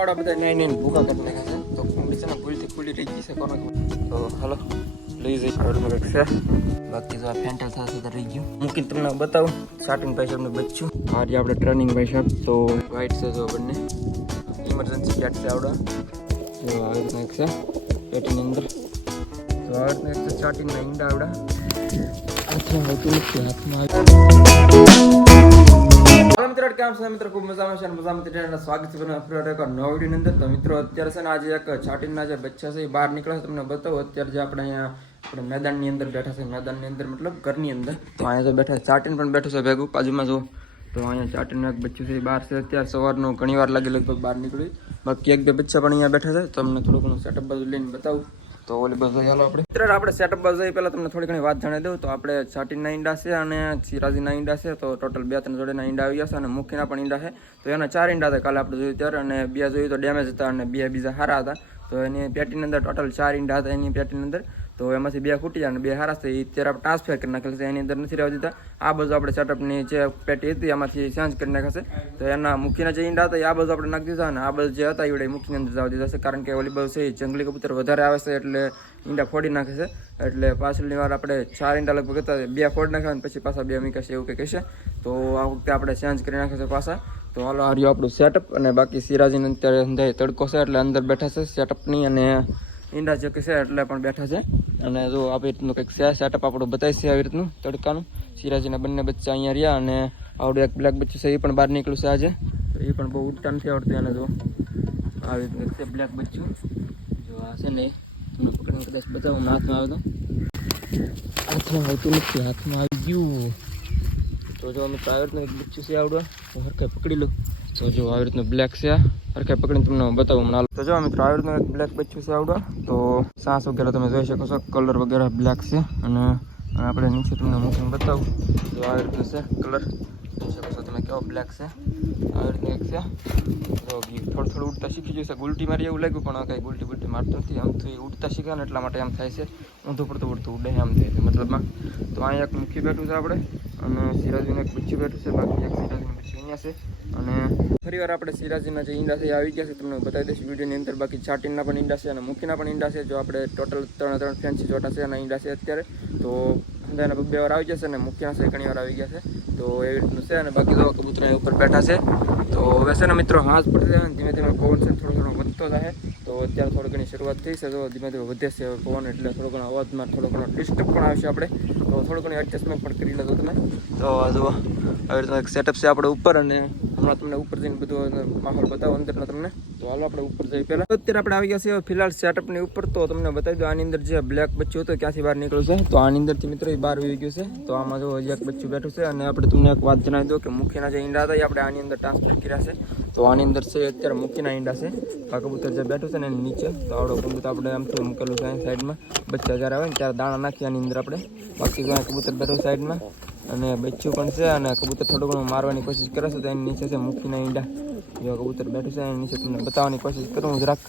ઈંડાવાળા બધા નહીં ભૂકા કરી નાખ્યા છે. તો કુંડી છે ને ભૂલથી ખુલ્લી રહી ગઈ છે કોનો. તો હાલો લઈ જઈ કંઈક છે. બાકી તો આ ફેન્ટલ થશે તો રહી ગયું. મૂકીને તમને બતાવું સ્ટાર્ટિંગ ભાઈ સાહેબને બચ્યું. આ જે આપણે ટ્રેનિંગ ભાઈ સાહેબ તો વ્હાઈટ છે જો બંને ઇમરજન્સી કેટ છે આવડા. જો આવી રીતના એક છે પેટીની અંદર. તો આવી રીતના એક છે સ્ટાર્ટિંગના ઈંડા આવડા. હાથમાં આવતું નથી હાથમાં મિત્રો કેમ છે મિત્રો ખૂબ મજામાં છે અને મજામાં સ્વાગત છે નવા વિડીયોની અંદર. તો મિત્રો અત્યારે છે ને આજે એક છાટીના જે બચ્ચા છે એ બહાર નીકળે છે તમને બતાવો. અત્યારે જે આપણે અહીંયા આપણે મેદાનની અંદર બેઠા છે, મેદાનની અંદર મતલબ ઘરની અંદર. તો અહીંયા તો બેઠા ચાટીને પણ બેઠું છે ભેગું બાજુમાં જો. તો અહીંયા ચાટીનું એક બચ્ચું છે એ બહાર છે. અત્યારે સવારનું ઘણી વાર લાગી લગભગ બહાર નીકળ્યું. બાકી એક બે બચ્ચા પણ અહીંયા બેઠા છે. તો તમને થોડું ઘણું સેટઅપ બાજુ લઈને બતાવું. તો ઓલી બાજુ ચાલો આપણે સેટઅપ બાજુ જઈએ પહેલાં તમને થોડી ઘણી વાત જણાવી દઉં. તો આપણે છાટીના ઈંડા છે અને સિરાજીના ઈંડા છે. તો ટોટલ 2-3 જોડેના ઈંડા આવી ગયા છે અને મુખીના પણ ઈંડા છે. તો એના 4 ઈંડા હતા કાલે આપણે જોયું ત્યારે, અને 2 જોયું તો ડેમેજ હતા અને 2 બીજા સારા હતા. તો એની પેટીની અંદર ટોટલ 4 ઈંડા હતા એની પેટીની અંદર. તો એમાંથી 2 ફૂટી ગયા અને 2 સારા છે. એ અત્યારે આપણે ટ્રાન્સફર કરી નાખેલ છે, એની અંદર નથી રહેવા દીધા. આ બાજુ આપણે સેટઅપની જે પેટી હતી એમાંથી ચેન્જ કરી નાખ્યા છે. તો એના મુખીના જે ઈંડા હતા એ આ બાજુ આપણે નાખી દીધા અને આ બાજુ જે હતા એ મુખીની અંદર જવા દીધા છે. કારણ કે ઓલી બાજુ છે એ જંગલી કબૂતર વધારે આવે છે એટલે ઈંડા ફોડી નાખે છે. એટલે પાછળની વાર આપણે 4 ઈંડા લગભગ હતા 2 ફોડી નાખ્યા અને પછી પાછા 2 મૂક્યા છે એવું કંઈ કહેશે. તો આ વખતે આપણે ચેન્જ કરી નાખ્યા છે પાછા. તો હાલો આ રહ્યું આપણું સેટઅપ. અને બાકી સિરાજીને અત્યારે અંધારે તડકો છે એટલે અંદર બેઠા છે સેટઅપની, અને ઈંડા જે છે એટલે પણ બેઠા છે. અને જો આવી રીતનું કંઈક છે સેટઅપ આપણું બતાવીશ આવી રીતનું તડકાનું. સિરાજીના બંને બચ્ચા અહીંયા રહ્યા અને આવડું એક બ્લેક બચ્ચું છે એ પણ બહાર નીકળ્યું છે આજે. તો એ પણ બહુ ઉડતા નથી આવડતું એને. જો આવી રીતનું છે બ્લેક બચ્ચું. જો આ છે ને તમને પકડીને કદાચ બચાવવામાં હાથમાં આવે તો હાથમાં આવતું નથી, હાથમાં આવી ગયું. તો જો અમે આવી રીતનું એક બચ્ચું છે આવડું હરખાઈ પકડી લો. તો જો આવી રીતનું બ્લેક છે હરખાઈ પકડીને તમને બતાવું હમણાં. તો જો મિત્રો આવી રીતનું એક બ્લેક બચ્ચું છે આવડું. તો સાસ વગેરે તમે જોઈ શકો છો, કલર વગેરે બ્લેક છે. અને આપણે નીચે તમને મૂકીને બતાવું. તો આવી રીતનું છે કલર જોઈ શકો છો તમે કેવો બ્લેક છે. આવી રીતનું એક છે. તો થોડું ઉડતા શીખી જશે. ગુલટી મારી એવું લાગ્યું પણ કંઈ ગુલટી મારતું નથી. આમ તો ઉડતા શીખ્યા ને એટલા માટે એમ થાય છે. ઊંધું પડતું ઉડતું ઉડે એમ થાય છે મતલબમાં. તો અહીંયા એક મુખી બેઠું છે આપણે અને સિરાજીનું એક બચ્ચું બેઠું છે. બાકી એક સિરાજીનું બચ્ચું અહીંયા છે. અને ફરી વાર આપણે સિરાજીના જે ઈંડા છે એ આવી ગયા છે તમને બતાવી દઈશ વિડીયોની અંદર. બાકી છાટીના પણ ઈંડા છે અને મુખીના પણ ઈંડા છે. જો આપણે ટોટલ 3 ફેન્સી ચોટા છે એના ઈંડા છે અત્યારે. તો અંદાજના 2 વાર આવી જશે અને મુખીના છે ઘણી વાર આવી ગયા છે. તો એવી રીતનું છે. અને બાકી તો કબૂતર ઉપર બેઠા છે. તો હવે છે ને મિત્રો હાથ પડશે ધીમે ધીમે પવન છે થોડો ઘણો વધતો જાય. તો અત્યારે થોડી ઘણી શરૂઆત થઈ છે. તો ધીમે ધીમે વધે છે પવન એટલે થોડો ઘણો અવાજમાં થોડો ઘણો ડિસ્ટર્બ પણ આવશે આપણે. તો થોડું ઘણું એડજસ્ટમેન્ટ પણ કરી લેતો તમે. તો જો આવી રીતનું એક સેટઅપ છે આપણે ઉપર, અને હમણાં તમને ઉપર જઈને બધું માહોલ બતાવો અંદરનો તમને. તો હાલો આપણે ઉપર જઈએ પહેલાં. અત્યારે આપણે આવી ગયા છીએ ફિલહાલ સેટઅપની ઉપર. તો તમને બતાવી દો આની અંદર જે બ્લેક બચ્ચું હતું ક્યાંથી બહાર નીકળ્યું છે. તો આની અંદરથી મિત્રો એ બહાર આવી ગયું છે. તો આમાં જો હજી એક બચ્ચું બેઠું છે. અને આપણે તમને એક વાત જણાવી દો કે મુખીના જે ઈંડા હતા એ આપણે આની અંદર ટ્રાન્સફર કર્યા છે. તો આની અંદર છે અત્યારે મુખીના ઈંડા છે. આ કબૂતર જે બેઠું છે ને એની નીચે. તો આવડો કબૂતર આપણે આમથી મૂકેલું છે સાઈડમાં. બચ્ચા જ્યારે આવે ને ત્યારે દાણા નાખી આની અંદર આપણે. બાકી જો કબૂતર બેઠું સાઈડમાં અને બચ્ચું પણ છે. અને કબૂતર થોડું ઘણું મારવાની કોશિશ કરે છે. તો એની નીચે છે મુખીના ઈંડા. જો કબૂતર બેઠું છે એની નીચે તમને બતાવવાની કોશિશ કરું જરાક.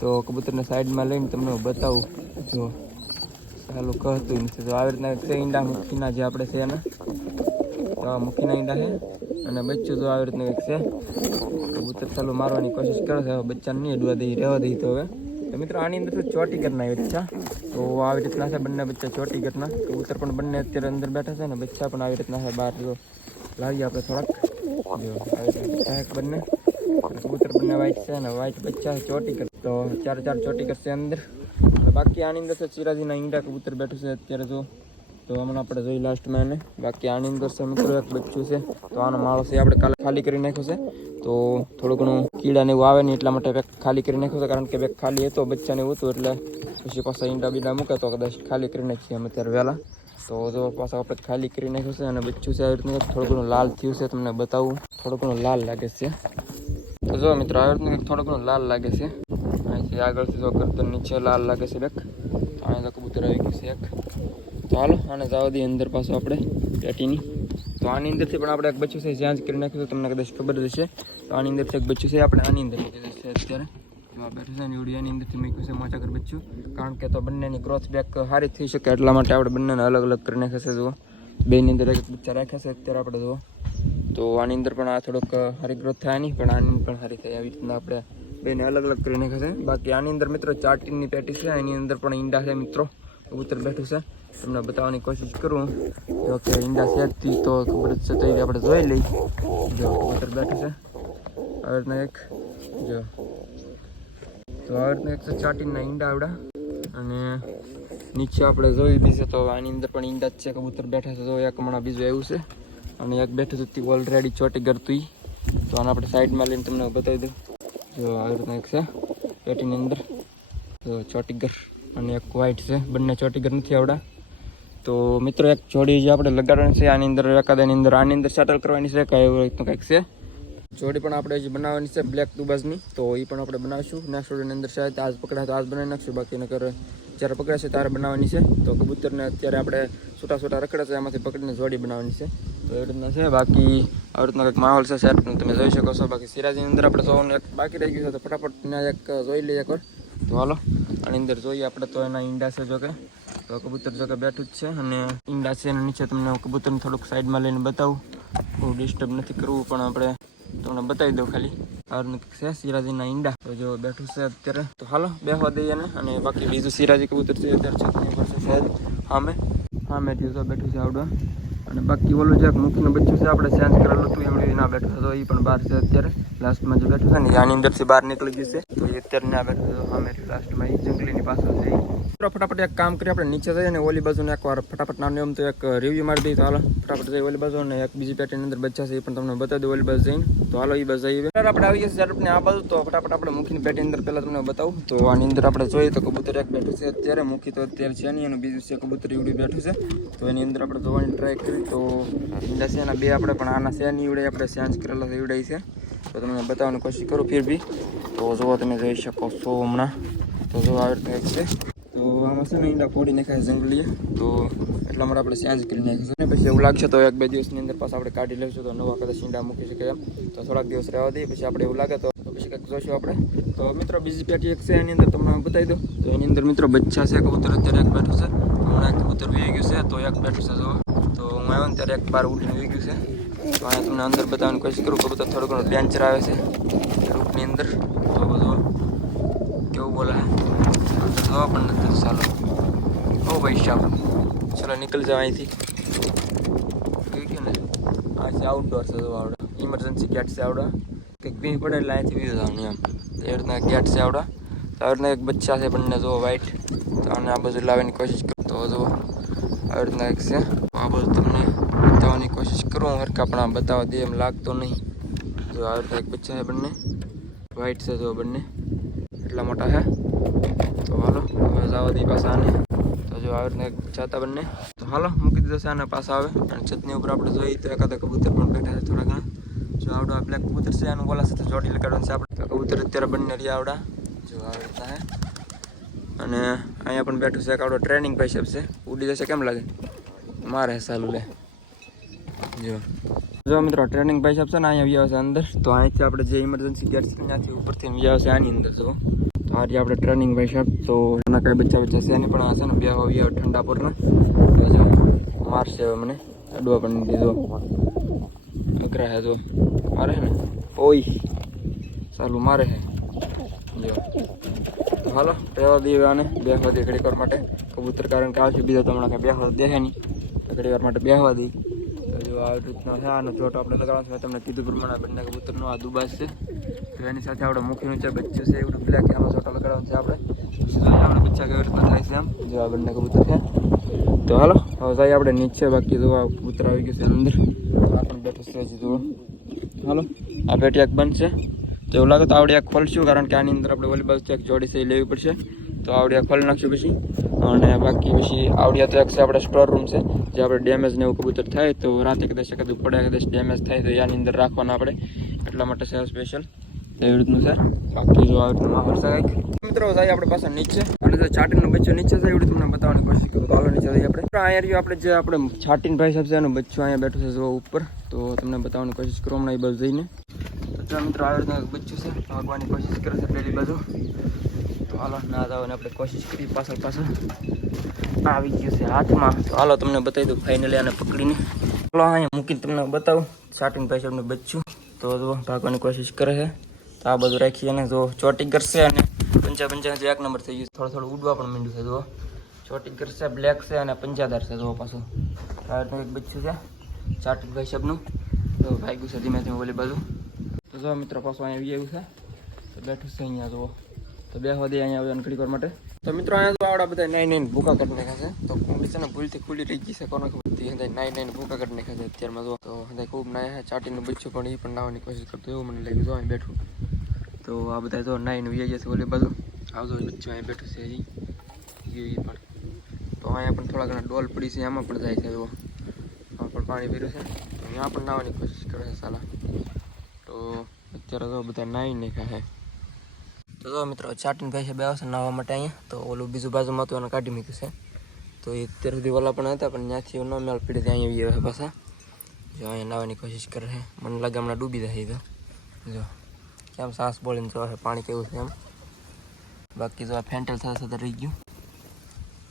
તો કબૂતરને સાઈડમાં લઈને તમને બતાવું. જો ચાલુ કહતું નથી. તો આવી રીતના છે ઈંડા મુખીના જે આપણે છે એના. તો આ મુખીના ઈંડા છે. અને બચ્ચું તો આવી રીતનું એક છે. કબૂતર ચાલુ મારવાની કોશિશ કરે છે. હવે બચ્ચાને નહીં અડવા દઈ રહેવા દઈ. તો હવે તો મિત્રો આની અંદર તો ચોટી કરના આવી રીતના. તો આવી રીતના છે બંને બચ્ચા ચોટી કરના. કબૂતર પણ બંને અત્યારે અંદર બેઠા છે ને બચ્ચા પણ આવી રીતના છે બહાર. જો લાવીએ આપણે થોડાક. જો આવી રીતના બંને કબૂતર બંને વ્હાઈટ છે અને વ્હાઈટ બચ્ચા ચોટી કર. તો 4 ચોટી કરશે અંદર. બાકી આની અંદર છે સિરાજીના ઈંડા કબૂતર બેઠું છે અત્યારે. જો તો હમણાં આપણે જોઈ લાસ્ટમાં એને. બાકી આની અંદર છે મિત્રો એક બચ્ચું છે. તો આનો માળો છે આપણે કાલે ખાલી કરી નાખ્યો છે. તો થોડું ઘણું કીડા ને એવું આવે નહીં એટલા માટે બેગ ખાલી કરી નાખ્યો છે. કારણ કે બેગ ખાલી હતો બચ્ચાને એવું હતું એટલે પછી પાછા ઈંડા બીડા મૂકે તો કદાચ ખાલી કરી નાખીએ અમે અત્યારે વહેલા. તો જો પાછા આપણે ખાલી કરી નાખ્યું છે. અને બચ્ચું છે આવી રીતનું થોડું ઘણું લાલ થયું છે તમને બતાવું. થોડું ઘણું લાલ લાગે છે. તો જો મિત્રો આવી રીતનું થોડું ઘણું લાલ લાગે છે. અહીંથી આગળથી જો ગરદન નીચે લાલ લાગે છે બેગ. અહીંયા તો કબૂતર આવી ગયું છે એક. તો હાલો આને જવા દઈએ અંદર પાછું આપણે પેટીની. તો આની અંદરથી પણ આપણે એક બચ્ચું છે ચેન્જ કરી નાખ્યું. તમને કદાચ ખબર જ હશે. તો આની અંદરથી એક બચ્ચું છે આપણે આની અંદર મૂકી છે અત્યારે. બેઠું છે ને એવડી એની અંદરથી મૂક્યું છે મોચાકર બચ્ચું. કારણ કે તો બંનેની ગ્રોથ બેક સારી થઈ શકે એટલા માટે આપણે બંનેને અલગ અલગ કરી નાખ્યા છે. જુઓ બેની અંદર એક બચ્ચા રાખ્યા છે અત્યારે આપણે. જુઓ તો આની અંદર પણ આ થોડોક સારી ગ્રોથ થાય નહીં પણ આની પણ સારી થાય. આવી રીતના આપણે બેને અલગ અલગ કરી નાખે છે. બાકી આની અંદર મિત્રો ચાટીની પેટી છે, એની અંદર પણ ઈંડા છે મિત્રો. કબૂતર બેઠું છે, તમને બતાવવાની કોશિશ કરું. જો કે ઈંડા સેજતી તો ખબર જ છે, તો એ આપણે જોઈ લઈ. જો કબૂતર બેઠું છે આવી રીતના એક. જો તો આવી રીતના એક ચાટીના ઈંડા આવડા. અને નીચે આપણે જોઈ બીજે તો આની અંદર પણ ઈંડા જ છે. કબૂતર બેઠા છે, તો એક હમણાં બીજું એવું છે. અને એક બેઠું હતું ઓલરેડી ચોટી કરતું. તો આને આપણે સાઈડમાં લઈને તમને બતાવી દઉં. જો આવી રીતના એક છે પેટીની અંદર. તો ચોટીગર અને એક વ્હાઈટ છે, બંને ચોટીગર નથી આવડા. તો મિત્રો એક જોડી જે આપણે લગાડવાની છે આની અંદર, એકાદાની અંદર આની અંદર સેટલ કરવાની છે, કાંઈ એવું રીતનું કંઈક છે. જોડી પણ આપણે હજી બનાવવાની છે બ્લેક દુબાઝની, તો એ પણ આપણે બનાવીશું. નેક્સ્ટ જોડીની અંદર છે આજ પકડાય તો આજ બનાવી નાખશું, બાકી નકર જ્યારે પકડાશે ત્યારે બનાવવાની છે. તો કબૂતરને અત્યારે આપણે છૂટા રખડે છે એમાંથી પકડીને જોડી બનાવવાની છે. તો એ રીતના છે. બાકી આવી રીતનો કંઈક માહોલ છે સેટનું, તમે જોઈ શકો છો. બાકી સિરાજની અંદર આપણે જોવાનું એક બાકી રહી ગયું છે, તો ફટાફટ એક જોઈ લઈએ એકવાર. તો હાલો આની અંદર જોઈએ આપણે. તો એના ઈંડા છે જો કે, તો કબૂતર જો કે બેઠું જ છે અને ઈંડા છે એના નીચે. તમને કબૂતરને થોડુંક સાઈડમાં લઈને બતાવું, બહુ ડિસ્ટર્બ નથી કરવું, પણ આપણે તમને બતાવી દઉં ખાલી. આ છે સિરાજીના ઈંડા, તો જો બેઠું છે અત્યારે. તો હાલો બેસવા દઈએ ને. અને બાકી બીજું સિરાજી કબૂતર છે અત્યારે છતની ઉપર છે સાહેબ સામે જો બેઠું છે આવડું. અને બાકી ઓલું જે મુખનું બચ્ચું છે આપણે ચેન્જ કરેલું હતું એવડું ના બેઠું હતો, એ પણ બહાર છે અત્યારે. લાસ્ટમાં જે બેઠું છે ને આની અંદરથી બહાર નીકળી ગયું છે, તો એ અત્યારે ના બેઠું છે સામે લાસ્ટમાં. એ જંગલીની પાછળ છે. ફટાફટ એક કામ કરીએ આપણે, નીચે જઈએ ને ઓલી બાજુને એકવાર ફટાફટ નાનું એમ તો એક રિવ્યુ મારી દઈએ. તો હાલો ફટાફટ જઈએ ઓલી બાજુ, અને એક બીજી પેટીની અંદર બચ્ચા છે એ પણ તમને બતાવી દઉં ઓલી બાજુ જઈને. તો હાલો એ બાજુ જઈએ. આપણે આવી ગયા ઝડપને આ બાજુ. તો ફટાફટ આપણે મુખીની પેટીની અંદર પહેલાં તમને બતાવું. તો આની અંદર આપણે જોઈએ તો કબૂતર એક બેઠું છે અત્યારે. મુખી તો અત્યારે છે નહીં, એનું બીજું છે કબૂતર એવડું બેઠું છે. તો એની અંદર આપણે જોવાની ટ્રાય કરી. તો ઈંડા છે એના બે આપણે, પણ આના છે નહીં એવડે આપણે ચેન્જ કરેલા છે એવડે છે. તો તમને બતાવવાની કોશિશ કરું ફિર બી. તો જુઓ તમે જોઈ શકો છો હમણાં. તો જો આવી રીતે એક છે. તો આમાં છે ને ઈંડા ફોડી નાખ્યા જંગલીએ, તો એટલા માટે આપણે ચેન્જ કરી નાખીશું. ને પછી એવું લાગશે તો એક બે દિવસની અંદર પાછા આપણે કાઢી લઈશું, તો નવા કદાચ ઈંડા મૂકી શકે એમ. તો થોડાક દિવસ રહેવા દઈએ, પછી આપણે એવું લાગે તો પછી કંઈક જોઈશું આપણે. તો મિત્રો બીજી પેટી એક છે એની અંદર તમને બતાવી દો. તો એની અંદર મિત્રો બચ્ચા છે કબૂતર અત્યારે એક બેઠું છે. હમણાં એક કબૂતર વી ગયું છે, તો એક બેઠું છે. જો તો હું આવ્યો ને ત્યારે એક બાર ઉડીને વી ગયું છે. તો અહીંયા તમને અંદર બતાવવાની કોશિશ કરું. કબૂતર થોડું ઘણું ડેન્જર આવે છે રૂપની અંદર. તો બધું કેવું બોલે અંદર જોવા પણ નથી. ચાલો ઓ ભાઈ સાહેબ, ચલો નીકળી જાવ અહીંથી. જોઈ ગયું ને, આ છે આઉટડોર છે. જો આવડે ઇમરજન્સી ગેટ છે આવડે, કંઈક ભીણ પડે એટલે અહીંથી વી જવાનું એમ. તો એ રીતના ગેટ છે આવડે. તો આવી રીતના એક બચ્ચા છે બંને જો વ્હાઈટ. તો આને આ બાજુ લાવવાની કોશિશ કરું. તો જો આવી રીતના એક છે. આ બાજુ તમને બતાવવાની કોશિશ કરું હરખા, પણ આ બતાવવા દે એમ લાગતો નહીં. જો આવી રીતના એક બચ્ચા છે બંને વ્હાઈટ છે. જો બંને એટલા મોટા છે. તો હાલો હવે જવા દઈએ પાછા આને. તો જો આવી રીતના એક બચ્ચા હતા બંને. તો હાલો મૂકી દીધો છે આને પાછા આવે. અને છતની ઉપર આપણે જોઈએ તો એકાદા કબૂતર પણ બેઠા છે થોડા ઘણા. જો આવડો આ બ્લેક કબૂતર છે, આનું બોલા સાથે જોડી લગાડવાનું છે આપણે. તો કબૂતર અત્યારે બંને રહ્યા આવડા. જો આવી રીતના છે. અને અહીંયા પણ બેઠું છે એક આવડો ટ્રેનિંગ ભાઈ સાહેબ છે. ઉડી જશે કેમ લાગે, મારે ચાલુ લે. જો મિત્રો ટ્રેનિંગ ભાઈ સાહેબ છે ને અહીંયા વ્યાવ છે અંદર. તો અહીંથી આપણે જે ઇમરજન્સી ગેટ છે ત્યાંથી ઉપરથી વ્યાવ છે આની અંદર. જો તો આ આપણે ટ્રેનિંગ ભાઈ સાહેબ. તો એના કાંઈ બચ્ચા છે એની પણ આ છે ને બે વ્યાવ ઠંડા પરના. જો મારશે હવે મને અડવા પણ દીધો. અઘરા હે જો મારે ને ઓય ચાલુ મારે હે. જો હાલો રહેવા દઈએ આને, બેસવા દઈએ ઘડીક વાર માટે કબૂતર, કારણ કે આવશે બીજા તો હમણાં કાંઈ બેસવા દેશે નહીં. તો ઘડીક વાર માટે બેસવા દઈએ. તો જો આવી રીતના છે. આનો જોટો આપણે લગાડવાનો છે. મેં તમને કીધું પ્રમાણે બંને કબૂતરનો આ દુબાસ છે. તો એની સાથે આપણે મુખીનું છે બચ્ચું છે એવું બ્લેક, એનો જોટો લગાડવાનો છે આપણે. આપણે બચ્ચા કેવી રીતના થાય છે એમ. જો આ બંને કબૂતર છે. તો હાલો હવે જાય આપણે નીચે. બાકી જો આ કબૂતર આવી ગયું છે અંદર. તો આ પણ બેઠું છે હજી. જુઓ હાલો આ પેટી એક બંધ છે. તો એવું લાગે તો આવડી એક ખોલશું, કારણ કે આની અંદર આપણે વોલી બાજુ એક જોડી છે એ લેવી પડશે. તો આવડી આ ખોલી નાખશું પછી. અને બાકી પછી આવડિયા તો એક છે આપણે સ્ટોર રૂમ છે, જે આપણે ડેમેજ ને એવું કબૂતર થાય તો રાતે કદાચ પડે, કદાચ ડેમેજ થાય તો આની અંદર રાખવાના આપણે, એટલા માટે છે સ્પેશિયલ એવી રીતનું છે. બાકી જો આવી રીતનું માહોલ છે કંઈક. મિત્રો જાય આપણે પાછા નીચે. અને જો છાટીનું બચ્ચું નીચે છે એવું તમને બતાવવાની કોશિશ કરું. તો હાલો નીચે જઈએ આપણે. અહીંયા રહ્યું આપણે જે આપણે છાટીને ભાઈ સાહેબ છે એનું બચ્ચું અહીંયા બેઠું છે જો ઉપર. તો તમને બતાવવાની કોશિશ કરું હમણાં એ બાજુ જઈને. તો મિત્રો આવી રીતના બચ્ચું છે, ભાગવાની કોશિશ કરે છે પેલી બાજુ. તો હાલો ના જવાની આપણે કોશિશ કરી. પાછળ આવી ગયું છે હાથમાં. તો હાલો તમને બતાવી દઉં ફાઇનલી આને પકડીને. હાલો અહીંયા મૂકીને તમને બતાવું છાટીને ભાઈ સાહેબનું બચ્ચું. તો જો ભાગવાની કોશિશ કરે છે. તો આ બધું રાખી અને જો ચોટી કરશે અને પંચા એક નંબર થઈ ગયું. થોડું ઉડવા પણ માંડ્યું છે. જો ચોટી કરશે, બ્લેક છે અને પંચાદાર છે. જો પાછું એક બચ્ચું છે ચાટીક ભાઈ સાહેબનું. તો ભાગ્યું છે ધીમે ધીમે ઓલી બાજુ. તો જો મિત્રો પાછું અહીંયા આવી આવ્યું છે. તો બેઠું છે અહીંયા જુઓ. તો બે દે અહીંયા આવ્યા ઘડીક વાર માટે. તો મિત્રો અહીંયા તો આવડા બધા નાઈ ભૂકા કરી નાખ્યા છે. તો કુંડી છે ને ભૂલથી ખુલ્લી રહી ગઈ છે. કોને ખબર નાઈ ભૂકા કરી નાખ્યા છે અત્યારમાં. જો તો ખૂબ નાયા ચાટીનું બચ્ચું પણ એ પણ નાવાની કોશિશ કરતો એવું મને લાગ્યું. જો અહીં બેઠું. તો આ બધા જો નાઈને વી જશે ઓલી બાજુ. આવજો બચ્ચું અહીં બેઠું છે એ પણ. તો અહીંયા પણ થોડા ઘણા ડોલ પડી છે, એમાં પણ જાય છે. જો આમાં પણ પાણી પીર્યું છે. તો અહીંયા પણ નાવાની કોશિશ કરે છે સાલા. તો અત્યારે તો બધા નાઈ નાખ્યા છે. તો જો મિત્રો ચાટીને ભાઈ છે બે આવશે નાહવા માટે અહીંયા. તો ઓલું બીજું બાજુમાં તો એને કાઢી મૂક્યું છે. તો એ અત્યાર સુધી ઓલા પણ હતા પણ ત્યાંથી ન મેળ પીડી અહીંયા આવી પાછા. જો અહીંયા નાહવાની કોશિશ કરે છે. મને લાગે હમણાં ડૂબી જાય. તો જો કેમ સાસ બોલીને જો પાણી કેવું છે એમ. બાકી જો આ ફેન્ટલ થતા રહી ગયું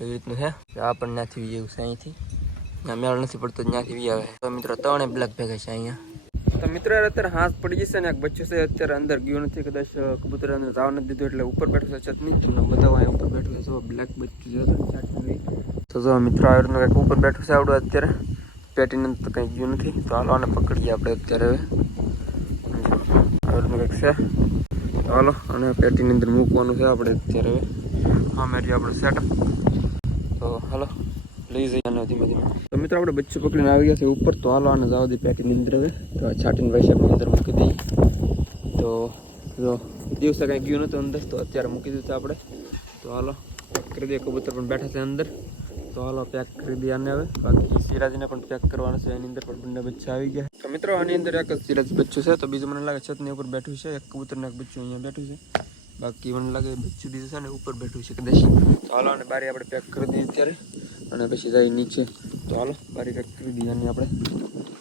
એવી રીતનું છે. આ પણ ત્યાંથી વી આવ્યું છે અહીંથી. ત્યાં મેળ નથી પડતો ત્યાંથી વી આવે. તો મિત્રો ત્રણે બ્લેક ભેગા છે અહીંયા. તો મિત્રો અત્યારે હાથ પડી જશે ને એક બચ્ચું છે અત્યારે અંદર ગયું નથી. કદાચ કબૂતર અંદર જવા નથી દીધું એટલે ઉપર બેઠું છે ચટણી. તમને બતાવો અહીંયા ઉપર બેઠું છે. જો બ્લેક બચ્ચું છે. તો જો મિત્રો આ રીતનું કંઈક ઉપર બેઠું છે આવડું અત્યારે. પેટીને તો કંઈ ગયું નથી. તો હાલો આને પકડીએ આપણે અત્યારે. હવે આ રીતનું કંઈક છે. હાલો અને પેટીની અંદર મૂકવાનું છે આપણે અત્યારે. હવે હા મેરી આપણું સેટઅપ. તો હાલો લઈ જઈએ આને ધીમે ધીમે. તો મિત્રો આપણે બચ્ચું પકડીને આવી ગયા છે ઉપર. તો હાલો આને જવા દઈએ પેટીની અંદર. હવે તો છાટીને ભાઈ સાહેબની અંદર મૂકી દઈએ. તો જો દિવસે કાંઈ ગયું નહોતું અંદર તો અત્યારે મૂકી દીધું આપણે. તો હાલો પેક કરી દઈએ. કબૂતર પણ બેઠા છે અંદર. તો હાલો પેક કરી દઈએ આને હવે. બાકી સિરાજને પણ પેક કરવાનું છે. એની અંદર પણ બંને બચ્ચા આવી ગયા. તો મિત્રો આની અંદર એક જ સિરાજ બચ્ચું છે. તો બીજું મને લાગે છતની ઉપર બેઠું છે. એક કબૂતરને એક બચ્ચું અહીંયા બેઠું છે. બાકી મને લાગે બચ્ચું બીજું છે ને ઉપર બેઠું છે કદાચ. તો હાલો અને બારી આપણે પેક કરી દઈએ અત્યારે. અને પછી જાય નીચે. તો હાલો બારી પેક કરી દઈએ આની આપણે.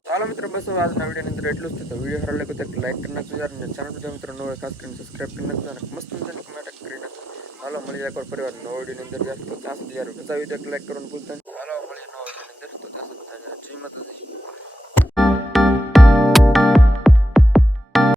ચાલો મિત્રો બસ આજના વિડીયોની અંદર એટલું જ છે. તો વિડીયો સારો લાગે તો લાઈક કરી નાખજો યાર. અને ચેનલ પર મિત્રો નવો ખાસ કરીને સબસ્ક્રાઈબ કરી નાખજો અને મસ્ત મજાની કમેન્ટ કરી નાખજો. હાલો મળીએ એકવાર પરિવાર નવો વિડીયોની અંદર. તો ત્યાં સુધી યાર બતાવી દે લાઈક કરવાનું ભૂલતા નહીં. હાલો મળીએ નવો વિડીયોની અંદર. તો ત્યાં સુધી જય માતાજી.